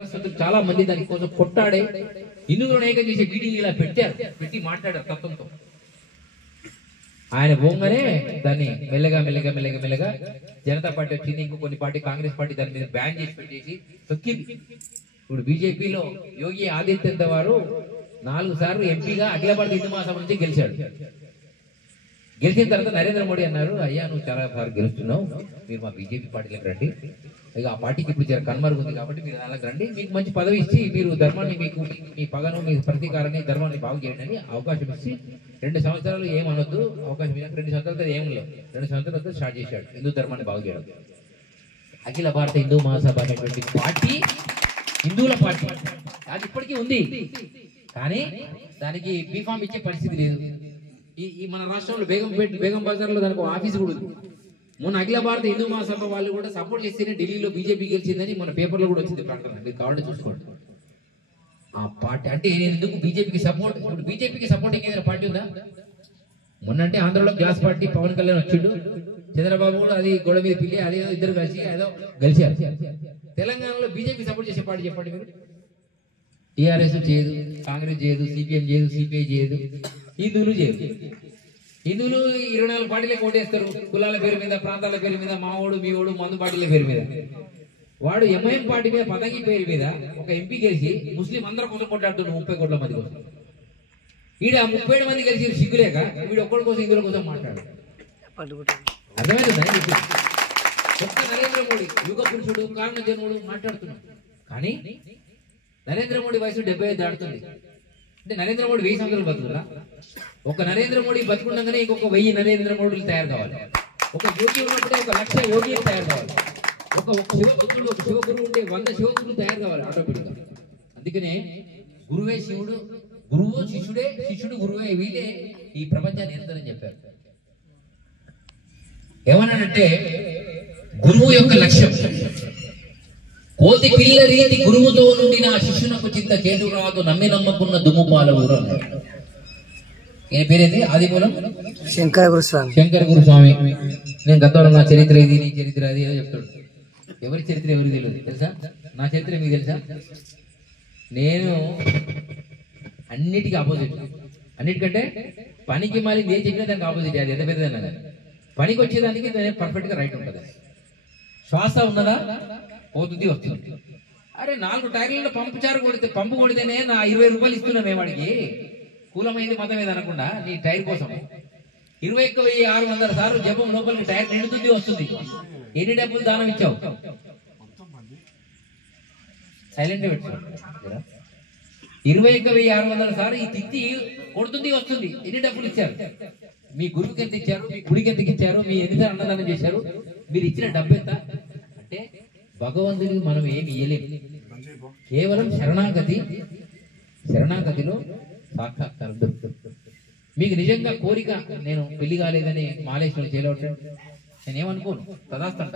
చాలా మంది దానికోసం కొట్టాడే హిందువులను ఏకం చేసే మీటింగ్ ఇలా పెట్టి మాట్లాడారు తత్వంతో. ఆయన పోగానే దాన్ని మెల్లగా జనతా పార్టీ వచ్చింది, ఇంకో కొన్ని పార్టీ కాంగ్రెస్ పార్టీ దాని మీద బ్యాన్ చేసి పెట్టేసి తొక్కింది. ఇప్పుడు బీజేపీలో యోగి ఆదిత్యనాథ్ వారు 4 సార్లు ఎంపీగా అఖిల భారత హిందూ మహాసభ నుంచి గెలిచాడు. గెలిచిన తర్వాత నరేంద్ర మోడీ అన్నారు, అయ్యా నువ్వు చాలా సార్లు గెలుస్తున్నావు, మీరు మా బీజేపీ పార్టీలోకి రండి, ఇక ఆ పార్టీకి ఇప్పుడు కన్మరుగు ఉంది కాబట్టి మీరు అలాగే రండి, మీకు మంచి పదవి ఇచ్చి మీరు ధర్మాన్ని మీకు మీ పగను మీ ప్రతీకారాన్ని ధర్మాన్ని బాగు చేయండి అని అవకాశం ఇచ్చి 2 సంవత్సరాలు ఏమనొద్దు అవకాశం ఇవ్వక 2 సంవత్సరాలు ఏం లేదు, 2 సంవత్సరాలతో స్టార్ట్ చేశాడు హిందూ ధర్మాన్ని బాగు చేయడం. అఖిల భారత హిందూ మహాసభ అనేటువంటి పార్టీ హిందువుల పార్టీ, అది ఇప్పటికీ ఉంది, కానీ దానికి బీఫామ్ ఇచ్చే పరిస్థితి లేదు. ఈ మన రాష్ట్రంలో బేగం బజార్లో దానికి ఆఫీస్ కూడా ఉంది. మొన్న అఖిల భారత హిందూ మహాసభ వాళ్ళు కూడా సపోర్ట్ చేస్తేనే ఢిల్లీలో బీజేపీ గెలిచిందని మన పేపర్లో కూడా వచ్చింది ప్రకటన, మీరు కావాలంటే చూసుకోండి. ఆ పార్టీ అంటే ఎందుకు బీజేపీకి సపోర్ట్? ఇప్పుడు బీజేపీకి సపోర్టింగ్ ఏదైనా పార్టీ ఉందా? మొన్నంటే ఆంధ్రలో గ్యాస్ పార్టీ పవన్ కళ్యాణ్ వచ్చిండు, చంద్రబాబు కూడా అది గొడవ మీద పిల్లి అది ఇద్దరు కలిసి ఏదో గెలిచారు. తెలంగాణలో బీజేపీ సపోర్ట్ చేసే పార్టీ చెప్పండి మీరు. టీఆర్ఎస్ చేయదు, కాంగ్రెస్ చేయదు, సిపిఎం చేయదు, సిపిఐ చేయదు, హిందువులు చేయదు. హిందువులు 24 పార్టీలకు ఓటేస్తారు, కులాల పేరు మీద, ప్రాంతాల పేరు మీద, మావోడు మీవోడు మందు పార్టీల పేరు మీద. వాడు ఎంఐఎం పార్టీ మీద పతంగి పేరు మీద ఒక ఎంపీ గెలిచి ముస్లిం అందరి కోసం కొట్లాడుతున్నాడు 30 కోట్ల మంది కోసం. ఈడ 37 మంది గెలిచి సిగ్గులేక వీడు ఒక్కడి కోసం హిందువుల కోసం మాట్లాడు. అర్థమైందా? ఒక్క నరేంద్ర మోడీ యుగ పురుషుడు కారణ జన్ముడు మాట్లాడుతున్నాడు, కానీ నరేంద్ర మోడీ వయసు 75 దాటుతుంది. అంటే నరేంద్ర మోడీ 1000 సంవత్సరాలు బతుకులా? ఒక నరేంద్ర మోడీ బతుకుండగానే ఇంకొక 1000 నరేంద్ర మోడీలు తయారు కావాలి. ఒక యోగి ఉన్నప్పుడే 1,00,000 యోగిలు తయారు కావాలి. ఒక శివభక్తుడు ఒక శివగురువు ఉంటే 100 శివగురువులు తయారు కావాలి ఆటోమేటిక్గా. అందుకనే గురువే శివుడు, గురువు శిష్యుడే, శిష్యుడు గురువే, వీళ్ళే ఈ ప్రపంచాన్ని నియంత్రణ చెప్పారు. ఏమన్నాడంటే గురువు యొక్క లక్ష్యం కోతి పిల్ల రీతి గురువుతో నుండి నా శిష్యునకు చింత చేటు రాదు నమ్మి నమ్మకున్న దుమ్ముపాల ఊరు. ఈయన పేరేంది? ఆదిమూలం శంకర గురుస్వామి. నేను గతంలో నా చరిత్ర ఇది, నీ చరిత్ర అది ఏదో చెప్తాడు. ఎవరి చరిత్ర ఎవరికి తెలియదు తెలుసా? నా చరిత్ర మీకు తెలుసా? నేను అన్నిటికీ ఆపోజిట్. అన్నిటికంటే పనికి మళ్ళీ నేను చెప్పిన దానికి ఆపోజిట్. అది ఎంత పెద్దదన్నా పనికి వచ్చేదానికి పర్ఫెక్ట్ గా రైట్ ఉంటుంది. శ్వాస ఉన్నదా పోతుంది వస్తుంది. అరే 4 టైర్లలో పంపు కొడితేనే నా 20 రూపాయలు ఇస్తున్నా మేవాడికి, కూలమైంది మతం ఏది అనకుండా నీ టైర్ కోసం 21,600 సార్లు జపం లోపలికి టైర్ నిండుతుంది వస్తుంది. ఎన్ని డబ్బులు దానం ఇచ్చావు? సైలెంట్ పెట్టావు. 21,600 సార్లు ఈ తిత్తి కొడుతుంది వస్తుంది. ఎన్ని డబ్బులు ఇచ్చారు? మీ గురువుకి ఎంత ఇచ్చారు? మీ గుడికి ఎంత ఇచ్చారు? మీ ఎన్నిసార్లు అన్నదానం చేశారు? మీరు ఇచ్చిన డబ్బు ఎంత? అంటే భగవంతుడికి మనం ఏమి ఇయ్యలేము, కేవలం శరణాగతిలో సాక్షాత్కారం దొరుకుతుంది. మీకు నిజంగా కోరిక, నేను పెళ్లి కాలేదని మాలేశ్వరం చేయలేవటం నేనేమనుకోను, తదాస్తంట.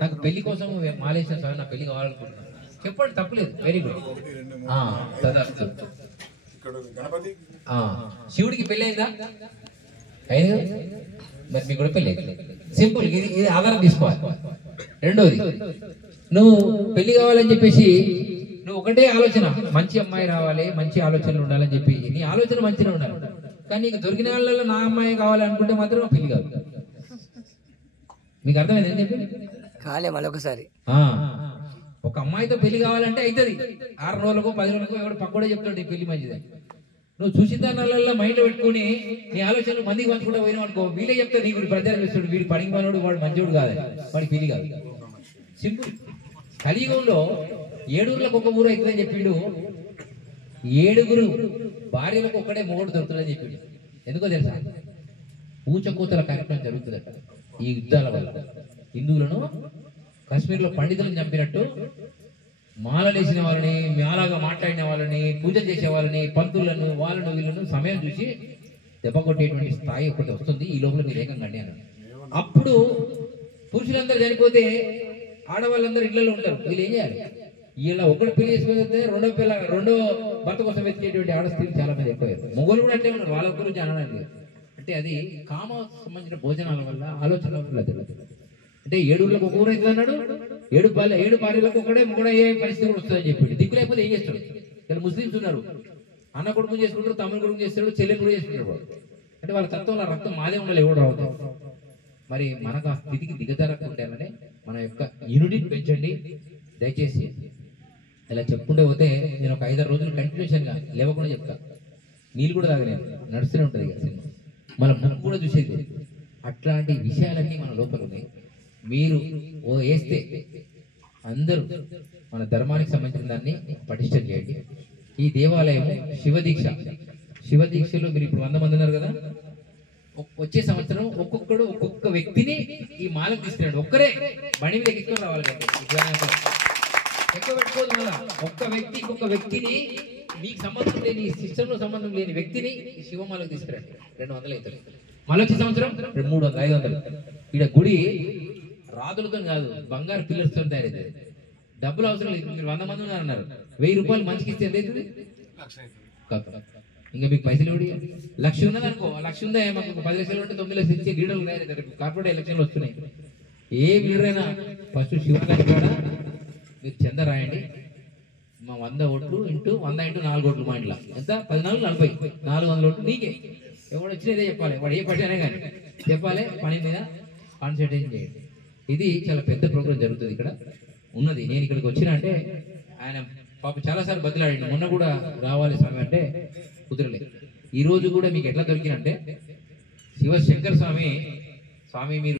నాకు పెళ్లి కోసం మాలేశ్వరం సార్ నా పెళ్లి కావాలనుకుంటున్నాను చెప్పండి, తప్పులేదు, వెరీ గుడ్. తదాస్తు. శివుడికి పెళ్లి అయిందా? అయింది. మరి మీకు కూడా పెళ్లి అయింది. సింపుల్, ఇది ఆధారం తీసుకోవాలి. రెండోది, నువ్వు పెళ్లి కావాలని చెప్పేసి నువ్వు ఒకటే ఆలోచన, మంచి అమ్మాయి రావాలి, మంచి ఆలోచనలు ఉండాలని చెప్పి నీ ఆలోచన మంచిగా ఉండాలి. కానీ నీకు దొరికిన వాళ్ళలో నా అమ్మాయి కావాలనుకుంటే మాత్రం పెళ్లి కాదు. మీకు అర్థమైంది అని చెప్పి కాలే మళ్ళొకసారి ఒక అమ్మాయితో పెళ్లి కావాలంటే అవుతుంది. 6 రోజులకు 10 రోజులకు ఎవడు పక్కడే చెప్తాడు పెళ్లి మంచిదని. నువ్వు చూసిన దానిలో మైండ్ పెట్టుకుని నీ ఆలోచనలు మందికి పంచుకుంటూ పోయినావు అనుకో, వీళ్ళే చెప్తారు నీకు ప్రచారం ఇస్తాడు, వీడు పనికి పనివాడు, వాడు మంచోడు కాదు, వాడి పెళ్లి కాదు. సింపుల్. కలియుగంలో 7 ఊర్లకు ఒక ఊరు అవుతుందని చెప్పిండు. 7 భార్యలకు ఒక్కడే మొగుడు దొరుకుతుందని చెప్పిండు. ఎందుకో తెలుసా? ఊచకూతల కార్యక్రమం జరుగుతుంది అక్కడ. ఈ యుద్ధాల వల్ల హిందువులను కాశ్మీర్లో పండితులను చంపినట్టు మాలలేసిన వాళ్ళని, మాలాగా మాట్లాడిన వాళ్ళని, పూజలు చేసే వాళ్ళని, పంతులను, వాళ్ళను వీళ్ళను సమయం చూసి దెబ్బ కొట్టేటువంటి స్థాయి ఒకటి వస్తుంది. ఈ లోపల మీరు ఏకంగా అండి అన్నాడు. అప్పుడు పురుషులందరూ చనిపోతే ఆడవాళ్ళందరూ ఇళ్లలో ఉంటారు. వీళ్ళు ఏం చేయాలి? ఇలా ఒకటి పెళ్లి చేసుకుంటే రెండో భర్త కోసం వెతికేటువంటి ఆడ స్త్రీలు చాలా మంది ఎక్కువ. మొగోళ్ళు కూడా అంటే ఉన్నారు, వాళ్ళ గురించి అనడానికి. అంటే అది కామ సంబంధించిన భోజనాల వల్ల, ఆలోచనల వల్ల జరుగుతుంది. అంటే 7 ఊర్లకు ఒక ఊరు అవుతుంది అన్నాడు. ఏడు భార్యలకు ఒకడే ఏ పరిస్థితి కూడా వస్తుందని చెప్పి దిక్కు లేకపోతే ఏం చేస్తాడు? ఇలా ముస్లిమ్స్ ఉన్నారు, అన్న కొడుకు చేసుకుంటారు, తమ్ముడు కొడుకు చేస్తాడు, చెల్లెలు కూడా చేసుకుంటారు. అంటే వాళ్ళ తత్వంలో రక్తం మాదే ఉండాలి, ఎవడు రావద్దు. మరి మనకు ఆ స్థితికి దిగజారకుండాలని మన యొక్క యూనిటీని పెంచండి దయచేసి. ఇలా చెప్పుకుంటే పోతే నేను ఒక 5-6 రోజులు కంటిన్యూషన్ గా లేవకుండా చెప్తా. నీళ్ళు కూడా తాగలేదు, నడుస్తూనే ఉంటుంది ఇక సినిమా. మన బుక్ కూడా చూసేది. అట్లాంటి విషయాలన్నీ మన లోపల ఉన్నాయి. మీరు వేస్తే అందరూ మన ధర్మానికి సంబంధించిన దాన్ని పటిష్టం చేయండి. ఈ దేవాలయం శివదీక్షలో మీరు ఇప్పుడు 100 మంది ఉన్నారు కదా, వచ్చే సంవత్సరం ఒక్కొక్కడు ఒక్కొక్క వ్యక్తిని ఈ మాలకు తీసుకురండి. ఒక్కరే బండి మీద ఎక్కువ రావాలి కదా, ఎక్కువ పెట్టుకోదు. మళ్ళా ఒక్క వ్యక్తిని మీకు సంబంధం లేని, సిస్టంలో సంబంధం లేని వ్యక్తిని ఈ శివమాలకు తీసుకురండి. 200 అవుతారు. మళ్ళీ వచ్చే సంవత్సరం 300, 500. ఇక్కడ గుడి రాదులతో కాదు, బంగారు పిల్లర్స్తో తయారైంది. డబ్బులు అవసరం లేదు. మీరు 100 మంది ఉన్నారన్నారు, 1000 రూపాయలు మంచికి ఇస్తే ఎంత అవుతుంది? ఇంకా మీకు పైసలు ఇవ్వడి. 1,00,000 ఉన్నది అనుకో, 1,00,000 ఉందా, మాకు 10 లక్షలు ఉంటే 9 లక్షలు ఇచ్చే లీడర్లు తయారైతారు. కార్పొరేట్ ఎలక్షన్లు వస్తున్నాయి. ఏ లీడర్ అయినా ఫస్ట్ శివగారి కూడా మీరు చంద రాయండి. మా 100 ఓట్లు ఇంటూ 100 ఇంటూ 4 ఓట్లు. మా ఇంట్లో ఎంత? 14, 40, 400 ఓట్లు నీకే. ఎవడు వచ్చినా ఇదే చెప్పాలి, వాడు ఏ పార్టీ అయినా కానీ చెప్పాలి. పని మీద కాన్సన్ట్రేట్ చేయండి. ఇది చాలా పెద్ద ప్రోగ్రాం జరుగుతుంది ఇక్కడ ఉన్నది. నేను ఇక్కడికి వచ్చినా అంటే ఆయన పాప చాలాసార్లు బదిలాడండి. మొన్న కూడా రావాలి స్వామి అంటే కుదరలేదు. ఈ రోజు కూడా మీకు ఎట్లా దొరికినంటే శివశంకర స్వామి మీరు